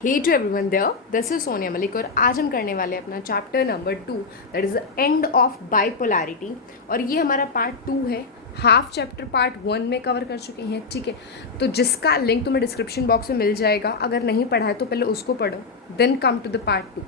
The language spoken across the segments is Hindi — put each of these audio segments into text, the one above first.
Hey to everyone there, this is Sonia Malik और आज हम करने वाले हैं अपना chapter number 2, that is the end of bipolarity. और ये हमारा पार्ट 2 है। हाफ चैप्टर पार्ट 1 में कवर कर चुके हैं, ठीक है। तो जिसका लिंक तुम्हें डिस्क्रिप्शन बॉक्स में मिल जाएगा। अगर नहीं पढ़ा है तो पहले उसको पढ़ो, then come to the part 2।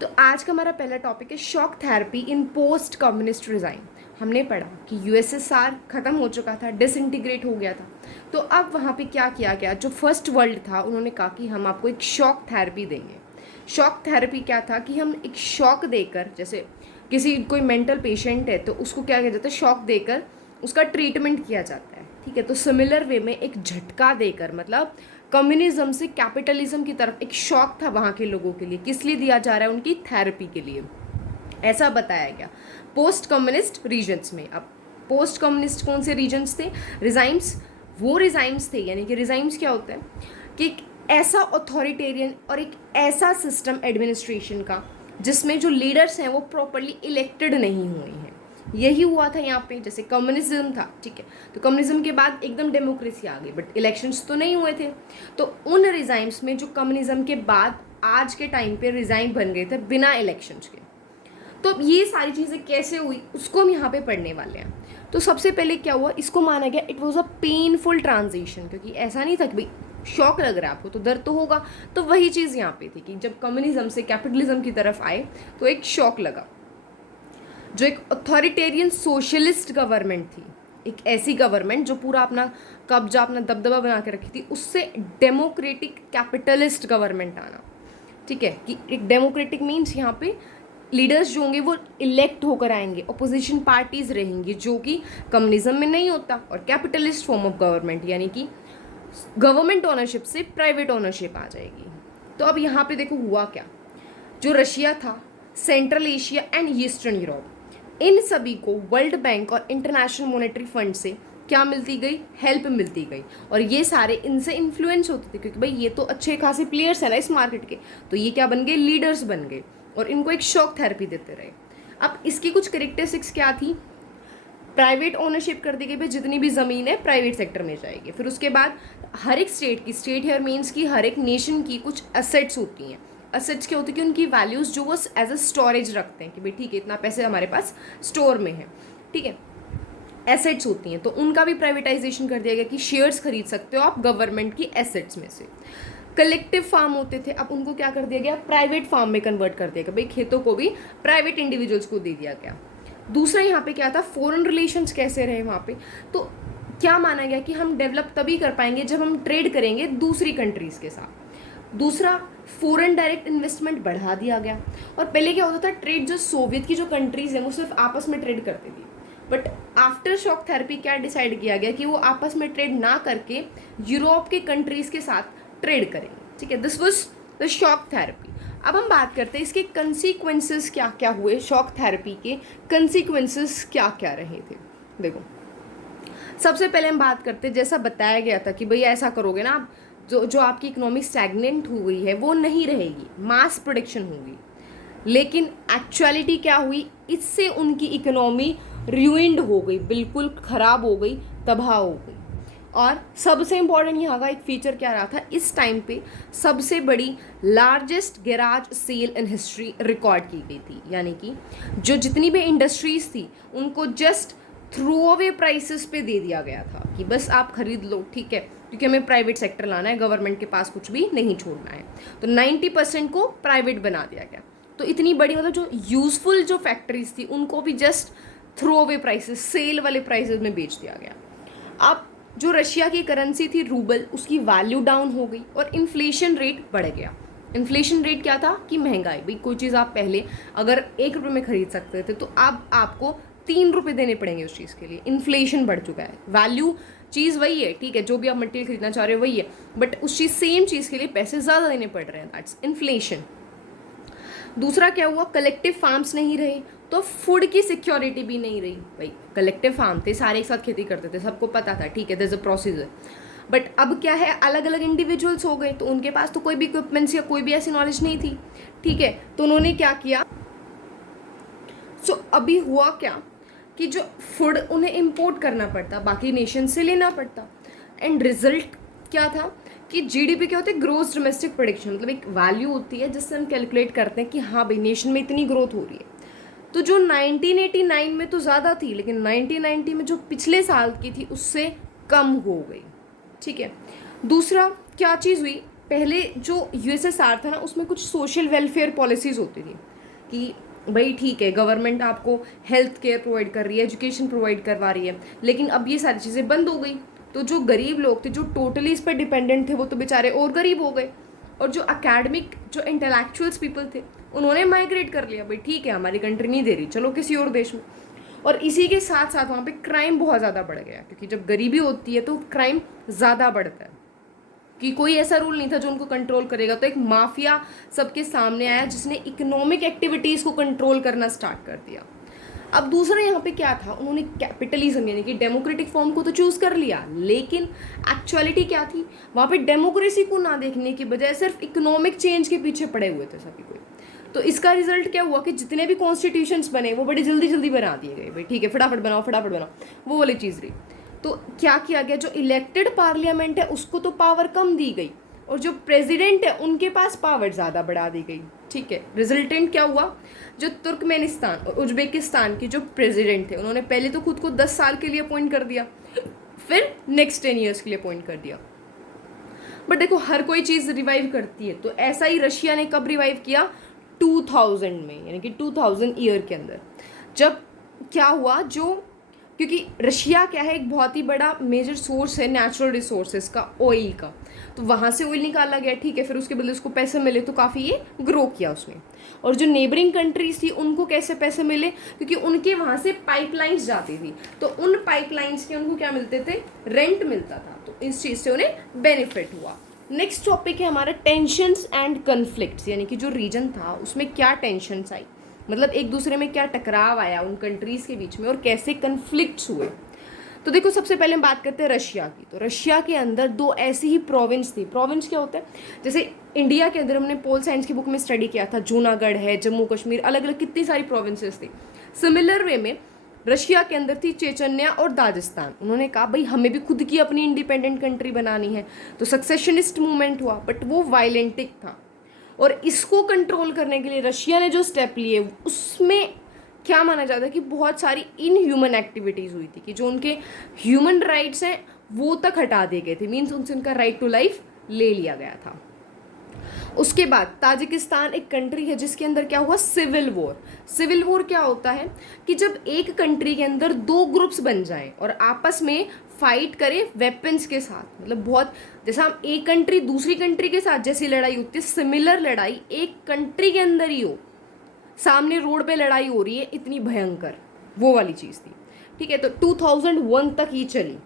तो आज का हमारा पहला टॉपिक है shock therapy in post communist regime. हमने पढ़ा कि यूएसएसआर ख़त्म हो चुका था, डिसइंटीग्रेट हो गया था। तो अब वहाँ पे क्या किया गया, जो फर्स्ट वर्ल्ड था उन्होंने कहा कि हम आपको एक शॉक थेरेपी देंगे। शॉक थेरेपी क्या था कि हम एक शॉक देकर, जैसे किसी कोई मेंटल पेशेंट है तो उसको क्या किया जाता है, शॉक देकर उसका ट्रीटमेंट किया जाता है, ठीक है। तो सिमिलर वे में एक झटका देकर, मतलब कम्युनिज्म से कैपिटलिज्म की तरफ एक शॉक था वहाँ के लोगों के लिए। किस लिए दिया जा रहा है, उनकी थेरेपी के लिए, ऐसा बताया गया पोस्ट कम्युनिस्ट रीजन्स में। अब पोस्ट कम्युनिस्ट कौन से रीजन्स थे, रिजाइम्स, वो रिजाइम्स थे। यानी कि रिजाइम्स क्या होता है कि एक ऐसा अथॉरिटेरियन और एक ऐसा सिस्टम एडमिनिस्ट्रेशन का जिसमें जो लीडर्स हैं वो प्रॉपरली इलेक्टेड नहीं हुए हैं। यही हुआ था यहाँ पे। जैसे कम्युनिज्म था, ठीक है, तो कम्युनिज्म के बाद एकदम डेमोक्रेसी आ गई, बट इलेक्शंस तो नहीं हुए थे। तो उन रिजाइम्स में जो कम्युनिज्म के बाद आज के टाइम पे रिजाइम बन गए थे बिना इलेक्शंस के। तो ये सारी चीज़ें कैसे हुई उसको हम यहाँ पे पढ़ने वाले हैं। तो सबसे पहले क्या हुआ, इसको माना गया it was a painful transition, क्योंकि ऐसा नहीं था कि भाई शॉक लग रहा है आपको तो दर्द तो होगा। तो वही चीज़ यहाँ पे थी कि जब कम्युनिज्म से कैपिटलिज्म की तरफ आए तो एक शॉक लगा। जो एक अथॉरिटेरियन सोशलिस्ट गवर्नमेंट थी, एक ऐसी गवर्नमेंट जो पूरा अपना कब्जा, अपना दबदबा बना के रखी थी, उससे डेमोक्रेटिक कैपिटलिस्ट गवर्नमेंट आना, ठीक है। कि एक डेमोक्रेटिक मीन्स यहाँ पे लीडर्स जो होंगे वो इलेक्ट होकर आएंगे, अपोजिशन पार्टीज रहेंगी, जो कि कम्युनिज्म में नहीं होता, और कैपिटलिस्ट फॉर्म ऑफ गवर्नमेंट, यानी कि गवर्नमेंट ओनरशिप से प्राइवेट ओनरशिप आ जाएगी। तो अब यहाँ पे देखो हुआ क्या, जो रशिया था, Central Asia and Eastern Europe, इन सभी को वर्ल्ड बैंक और इंटरनेशनल मॉनेटरी फंड से क्या मिलती गई, हेल्प मिलती गई। और ये सारे इनसे इन्फ्लुएंस होते थे, क्योंकि भाई ये तो अच्छे खासे प्लेयर्स हैं ना इस मार्केट के, तो ये क्या बन गए, लीडर्स बन गए, और इनको एक शॉक थेरेपी देते रहे। अब इसकी कुछ करेक्टरिस्टिक्स क्या थी, प्राइवेट ओनरशिप कर दी गई, भाई जितनी भी ज़मीन है प्राइवेट सेक्टर में जाएगी। फिर उसके बाद हर एक स्टेट की, स्टेट हेयर मीन्स की हर एक नेशन की कुछ एसेट्स होती हैं। एसेट्स क्या होती है कि उनकी वैल्यूज़ जो वो एज अ स्टोरेज रखते हैं कि भाई ठीक है इतना पैसे हमारे पास स्टोर में है, ठीक है, एसेट्स होती हैं। तो उनका भी प्राइवेटाइजेशन कर दिया गया कि शेयर्स खरीद सकते हो आप गवर्नमेंट की एसेट्स में से। कलेक्टिव फार्म होते थे, अब उनको क्या कर दिया गया, प्राइवेट फार्म में कन्वर्ट कर दिया गया, भाई खेतों को भी प्राइवेट इंडिविजुअल्स को दे दिया गया। दूसरा यहाँ पे क्या था, फॉरेन रिलेशंस कैसे रहे वहाँ पे, तो क्या माना गया कि हम डेवलप तभी कर पाएंगे जब हम ट्रेड करेंगे दूसरी कंट्रीज़ के साथ। दूसरा, फॉरेन डायरेक्ट इन्वेस्टमेंट बढ़ा दिया गया। और पहले क्या होता था, ट्रेड जो सोवियत की जो कंट्रीज़ हैं वो सिर्फ आपस में ट्रेड करती थी, बट आफ्टर शॉक थेरेपी क्या डिसाइड किया गया कि वो आपस में ट्रेड ना करके यूरोप के कंट्रीज़ के साथ ट्रेड करेंगे, ठीक है। This was the shock therapy. अब हम बात करते हैं इसके कंसीक्वेंसेस क्या क्या हुए, शॉक थेरेपी के कंसीक्वेंसेस क्या क्या रहे थे। देखो, सबसे पहले हम बात करते हैं, जैसा बताया गया था कि भाई ऐसा करोगे ना आप, जो आपकी इकोनॉमी स्टैग्नेंट हो गई है वो नहीं रहेगी, मास प्रोडक्शन होगी। लेकिन एक्चुअलिटी क्या हुई, इससे उनकी इकोनॉमी रूइंड हो गई, बिल्कुल ख़राब हो गई, तबाह हो गई। और सबसे इम्पॉर्टेंट यहाँ का एक फीचर क्या रहा था, इस टाइम पे सबसे बड़ी largest garage sale in history record की गई थी। यानी कि जो जितनी भी इंडस्ट्रीज़ थी उनको जस्ट थ्रू अवे प्राइसेस पे दे दिया गया था कि बस आप खरीद लो, ठीक है, क्योंकि हमें प्राइवेट सेक्टर लाना है, गवर्नमेंट के पास कुछ भी नहीं छोड़ना है। तो 90% को प्राइवेट बना दिया गया। तो इतनी बड़ी, मतलब जो यूजफुल जो फैक्ट्रीज थी उनको भी just throw away prices, sale वाले प्राइसेस में बेच दिया गया। अब जो रशिया की करेंसी थी रूबल, उसकी वैल्यू डाउन हो गई और इन्फ्लेशन रेट बढ़ गया। इन्फ्लेशन रेट क्या था कि महंगाई, भाई कोई चीज़ आप पहले अगर 1 रुपये में खरीद सकते थे तो अब आपको 3 रुपये देने पड़ेंगे उस चीज़ के लिए। इन्फ्लेशन बढ़ चुका है, वैल्यू चीज़ वही है, ठीक है, जो भी आप मटेरियल खरीदना चाह रहे हो वही है, बट उस चीज़ सेम चीज़ के लिए पैसे ज़्यादा देने पड़ रहे हैं, दैट्स इन्फ्लेशन। दूसरा क्या हुआ, कलेक्टिव फार्म्स नहीं रहे तो फूड की सिक्योरिटी भी नहीं रही। भाई कलेक्टिव फार्म थे, सारे एक साथ खेती करते थे, सबको पता था, ठीक है, there is a procedure. But अब क्या है, अलग अलग इंडिविजुअल्स हो गए तो उनके पास तो कोई भी इक्विपमेंट्स या कोई भी ऐसी नॉलेज नहीं थी, ठीक है। तो उन्होंने क्या किया, अभी हुआ क्या कि जो फूड उन्हें इम्पोर्ट करना पड़ता, बाकी नेशन से लेना पड़ता। एंड रिजल्ट क्या था कि जीडीपी क्या होता है, ग्रोथ डोमेस्टिक प्रोडक्शन, मतलब एक वैल्यू होती है जिससे हम कैलकुलेट करते हैं कि हाँ भाई नेशन में इतनी ग्रोथ हो रही है। तो जो 1989 में तो ज़्यादा थी, लेकिन 1990 में जो पिछले साल की थी उससे कम हो गई। ठीक है। दूसरा क्या चीज़ हुई, पहले जो यूएसएसआर था ना उसमें कुछ सोशल वेलफेयर पॉलिसीज़ होती थी कि भाई ठीक है गवर्नमेंट आपको हेल्थ केयर प्रोवाइड कर रही है, एजुकेशन प्रोवाइड करवा रही है, लेकिन अब ये सारी चीज़ें बंद हो गई। तो जो गरीब लोग थे, जो टोटली इस पर डिपेंडेंट थे, वो तो बेचारे और गरीब हो गए। और जो अकेडमिक, जो इंटेलेक्चुअल्स पीपल थे, उन्होंने माइग्रेट कर लिया, भाई ठीक है हमारी कंट्री नहीं दे रही, चलो किसी और देश में। और इसी के साथ साथ वहाँ पे क्राइम बहुत ज़्यादा बढ़ गया, क्योंकि जब गरीबी होती है तो क्राइम ज़्यादा बढ़ता है, कि कोई ऐसा रूल नहीं था जो उनको कंट्रोल करेगा। तो एक माफिया सबके सामने आया जिसने इकोनॉमिक एक्टिविटीज़ को कंट्रोल करना स्टार्ट कर दिया। अब दूसरा यहाँ पे क्या था, उन्होंने कैपिटलिज्म यानी कि डेमोक्रेटिक फॉर्म को तो चूज़ कर लिया, लेकिन एक्चुअलिटी क्या थी, वहाँ पे डेमोक्रेसी को ना देखने की बजाय सिर्फ इकोनॉमिक चेंज के पीछे पड़े हुए थे सभी कोई। तो इसका रिजल्ट क्या हुआ कि जितने भी कॉन्स्टिट्यूशंस बने वो बड़ी जल्दी जल्दी बना दिए गए, भाई ठीक है फटाफट बनाओ फटाफट बनाओ, वो वाली चीज़ रही। तो क्या किया गया, जो इलेक्टेड पार्लियामेंट है उसको तो पावर कम दी गई, और जो प्रेसिडेंट है उनके पास पावर ज़्यादा बढ़ा दी गई। ठीक है। रिजल्टेंट क्या हुआ, जो तुर्कमेनिस्तान और उज्बेकिस्तान के जो प्रेसिडेंट थे उन्होंने पहले तो खुद को 10 साल के लिए अपॉइंट कर दिया, फिर नेक्स्ट 10 ईयर्स के लिए अपॉइंट कर दिया। बट देखो हर कोई चीज़ रिवाइव करती है, तो ऐसा ही रशिया ने कब रिवाइव किया, 2000 में, यानी कि 2000 ईयर के अंदर। जब क्या हुआ, जो क्योंकि रशिया क्या है, एक बहुत ही बड़ा मेजर सोर्स है नेचुरल रिसोर्सेज का, ऑयल का, तो वहाँ से ऑयल निकाला गया। ठीक है। फिर उसके बदले उसको पैसे मिले, तो काफ़ी ये ग्रो किया उसने। और जो नेबरिंग कंट्रीज थी उनको कैसे पैसे मिले, क्योंकि उनके वहाँ से पाइपलाइंस जाती थी, तो उन पाइपलाइंस के उनको क्या मिलते थे, रेंट मिलता था, तो इस चीज़ से उन्हें बेनिफिट हुआ। नेक्स्ट टॉपिक है हमारा टेंशन्स एंड कन्फ्लिक्ट्स, यानी कि जो रीजन था उसमें क्या टेंशन्स आई, मतलब एक दूसरे में क्या टकराव आया उन कंट्रीज़ के बीच में और कैसे कन्फ्लिक्ट्स हुए। तो देखो सबसे पहले हम बात करते हैं रशिया की। तो रशिया के अंदर दो ऐसी ही प्रोविंस थी। प्रोविंस क्या होता है, जैसे इंडिया के अंदर हमने पोल साइंस की बुक में स्टडी किया था, जूनागढ़ है, जम्मू कश्मीर, अलग अलग कितनी सारी प्रोविंसेस थी। सिमिलर वे में रशिया के अंदर थी चेचन्या और दागिस्तान। उन्होंने कहा भाई हमें भी खुद की अपनी इंडिपेंडेंट कंट्री बनानी है, तो सक्सेशनिस्ट मूवमेंट हुआ, बट वो वायलेंटिक था। और इसको कंट्रोल करने के लिए रशिया ने जो स्टेप लिए उसमें क्या माना जाता है कि बहुत सारी इनह्यूमन एक्टिविटीज़ हुई थी, कि जो उनके ह्यूमन राइट्स हैं वो तक हटा दिए गए थे, मीन्स उनसे उनका राइट टू लाइफ ले लिया गया था। उसके बाद ताजिकिस्तान एक कंट्री है जिसके अंदर क्या हुआ, सिविल वॉर। सिविल वॉर क्या होता है कि जब एक कंट्री के अंदर दो ग्रुप्स बन जाएं और आपस में फाइट करें वेपन्स के साथ, मतलब बहुत जैसा हम एक कंट्री दूसरी कंट्री के साथ जैसी लड़ाई होती है, सिमिलर लड़ाई एक कंट्री के अंदर ही हो, सामने रोड पे लड़ाई हो रही है इतनी भयंकर, वो वाली चीज़ थी। ठीक है। तो 2001 तक ही चली।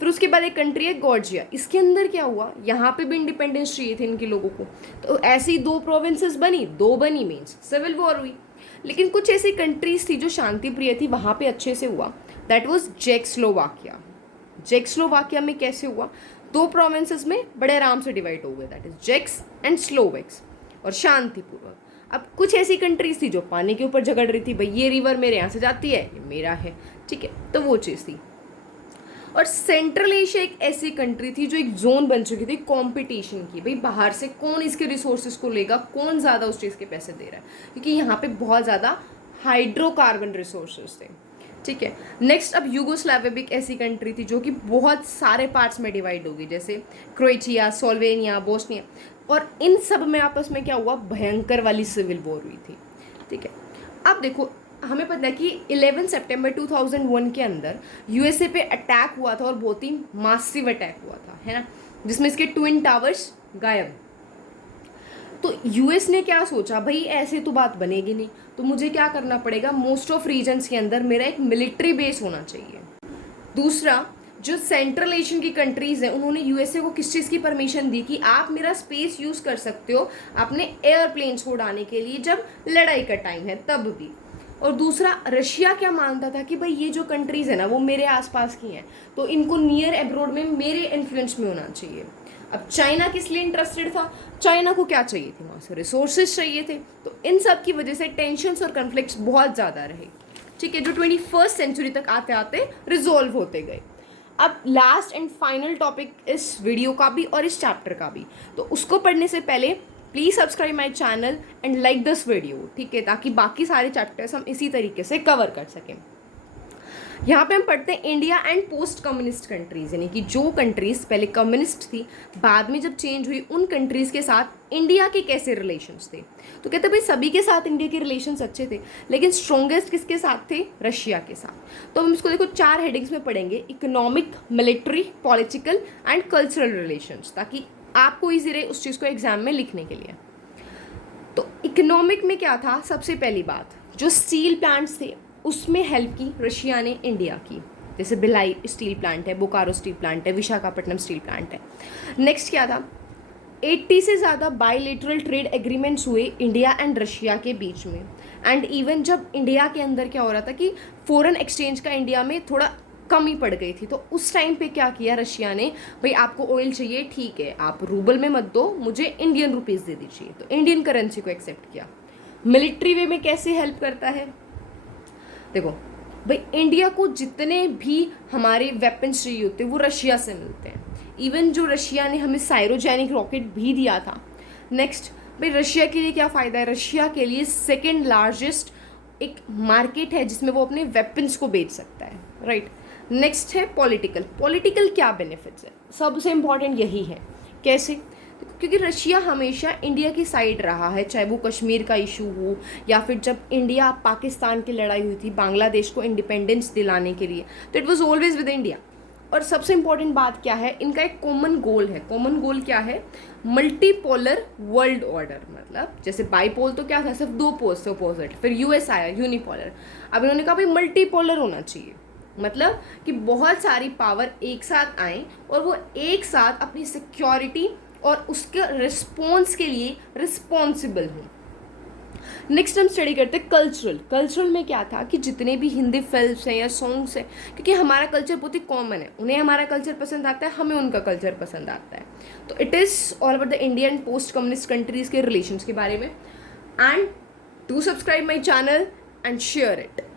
फिर उसके बाद एक कंट्री है जॉर्जिया, इसके अंदर क्या हुआ, यहाँ पे भी इंडिपेंडेंस चाहिए थे इनके लोगों को, तो ऐसी दो प्रोविंसेस बनी, दो बनी, मीन्स सिविल वॉर हुई। लेकिन कुछ ऐसी कंट्रीज थी जो शांति प्रिय थी, वहाँ पे अच्छे से हुआ, दैट वाज चेकोस्लोवाकिया। चेकोस्लोवाकिया में कैसे हुआ, दो प्रोविंसेस में बड़े आराम से डिवाइड हो गए, दैट इज चेक्स एंड स्लोवेक्स, और शांतिपूर्वक। अब कुछ ऐसी कंट्रीज थी जो पानी के ऊपर झगड़ रही थी, भाई ये रिवर मेरे यहाँ से जाती है, ये मेरा है, ठीक है, तो वो चीज़ थी। और सेंट्रल एशिया एक ऐसी कंट्री थी जो एक जोन बन चुकी थी कंपटीशन की, भाई बाहर से कौन इसके रिसोर्सेज को लेगा, कौन ज़्यादा उस चीज़ के पैसे दे रहा है, क्योंकि यहाँ पे बहुत ज़्यादा हाइड्रोकार्बन रिसोर्सेज थे। ठीक है। नेक्स्ट, अब यूगोस्लाविया भी एक ऐसी कंट्री थी जो कि बहुत सारे पार्ट्स में डिवाइड होगी, जैसे क्रोएशिया, स्लोवेनिया, बोस्निया, और इन सब में आपस में क्या हुआ, भयंकर वाली सिविल वॉर हुई थी। ठीक है। अब देखो हमें पता है कि 11 सितंबर 2001 के अंदर यूएसए पे अटैक हुआ था, और बहुत ही मासिव अटैक हुआ था, है ना, जिसमें इसके ट्विन टावर्स गायब। तो यूएस ने क्या सोचा, भाई ऐसे तो बात बनेगी नहीं, तो मुझे क्या करना पड़ेगा, मोस्ट ऑफ रीजन्स के अंदर मेरा एक मिलिट्री बेस होना चाहिए। दूसरा, जो सेंट्रल एशियन की कंट्रीज़ हैं उन्होंने यूएसए को किस चीज़ की परमिशन दी कि आप मेरा स्पेस यूज़ कर सकते हो अपने एयरप्लेन्स को उड़ाने के लिए जब लड़ाई का टाइम है तब भी। और दूसरा, रशिया क्या मानता था कि भाई ये जो कंट्रीज़ है ना वो मेरे आसपास की हैं, तो इनको नियर एब्रोड में मेरे इन्फ्लुएंस में होना चाहिए। अब चाइना किस लिए इंटरेस्टेड था, चाइना को क्या चाहिए थी, वहाँ से रिसोर्सेज चाहिए थे, तो इन सब की वजह से टेंशन्स और कन्फ्लिक्ट्स बहुत ज़्यादा रहे। ठीक है, जो 21st सेंचुरी तक आते आते रिजॉल्व होते गए। अब लास्ट एंड फाइनल टॉपिक इस वीडियो का भी और इस चैप्टर का भी, तो उसको पढ़ने से पहले please subscribe my channel and like this video, ठीक है, ताकि बाकी सारे चैप्टर्स हम इसी तरीके से कवर कर सकें। यहाँ पे हम पढ़ते हैं India and post communist countries, यानी कि जो कंट्रीज़ पहले कम्युनिस्ट थी, बाद में जब चेंज हुई, उन कंट्रीज़ के साथ इंडिया के कैसे रिलेशंस थे। तो कहते भाई सभी के साथ इंडिया के रिलेशंस अच्छे थे, लेकिन स्ट्रॉन्गेस्ट किसके साथ थे? रशिया के साथ। तो हम इसको देखो 4 हेडिंग्स में पढ़ेंगे, economic, military, political and cultural relations, ताकि आपको ईजी रहे उस चीज़ को एग्जाम में लिखने के लिए। तो इकोनॉमिक में क्या था? सबसे पहली बात, जो स्टील प्लांट्स थे उसमें हेल्प की रशिया ने इंडिया की, जैसे भिलाई स्टील प्लांट है, बोकारो स्टील प्लांट है, विशाखापट्टनम स्टील प्लांट है। नेक्स्ट क्या था? 80 से ज़्यादा बायलेटरल ट्रेड एग्रीमेंट्स हुए इंडिया एंड रशिया के बीच में। एंड इवन जब इंडिया के अंदर क्या हो रहा था कि फॉरेन एक्सचेंज का इंडिया में थोड़ा कमी पड़ गई थी, तो उस टाइम पे क्या किया रशिया ने, भाई आपको ऑयल चाहिए, ठीक है, आप रूबल में मत दो, मुझे इंडियन रुपीज़ दे दीजिए, तो इंडियन करेंसी को एक्सेप्ट किया। मिलिट्री वे में कैसे हेल्प करता है? देखो भाई इंडिया को जितने भी हमारे वेपन्स चाहिए होते हैं वो रशिया से मिलते हैं। इवन जो रशिया ने हमें साइरोजेनिक रॉकेट भी दिया था। नेक्स्ट भाई रशिया के लिए क्या फ़ायदा है? रशिया के लिए सेकेंड लार्जेस्ट एक मार्केट है जिसमें वो अपने वेपन्स को बेच सकता है, राइट। नेक्स्ट है पॉलिटिकल। पॉलिटिकल क्या बेनिफिट्स है? सबसे इम्पॉर्टेंट यही है। कैसे? क्योंकि रशिया हमेशा इंडिया की साइड रहा है, चाहे वो कश्मीर का इशू हो या फिर जब इंडिया पाकिस्तान की लड़ाई हुई थी बांग्लादेश को इंडिपेंडेंस दिलाने के लिए, तो it was always with India. और सबसे इंपॉर्टेंट बात क्या है? इनका एक कॉमन गोल है। कॉमन गोल क्या है? Multipolar world order. मतलब जैसे बाईपोल तो क्या था, सिर्फ 2 पोल्स थे अपोजिट, फिर यूएस आया यूनिपोलर। अब इन्होंने कहा भाई मल्टीपोलर होना चाहिए, मतलब कि बहुत सारी पावर एक साथ आए और वो एक साथ अपनी सिक्योरिटी और उसके रिस्पॉन्स के लिए रिस्पॉन्सिबल हूँ। नेक्स्ट हम स्टडी करते हैं कल्चरल। कल्चरल में क्या था कि जितने भी हिंदी फिल्म्स हैं या सॉन्ग्स हैं, क्योंकि हमारा कल्चर बहुत ही कॉमन है, उन्हें हमारा कल्चर पसंद आता है, हमें उनका कल्चर पसंद आता है। तो it is all about the Indian post communist countries के रिलेशंस के बारे में। And do subscribe my channel and share it.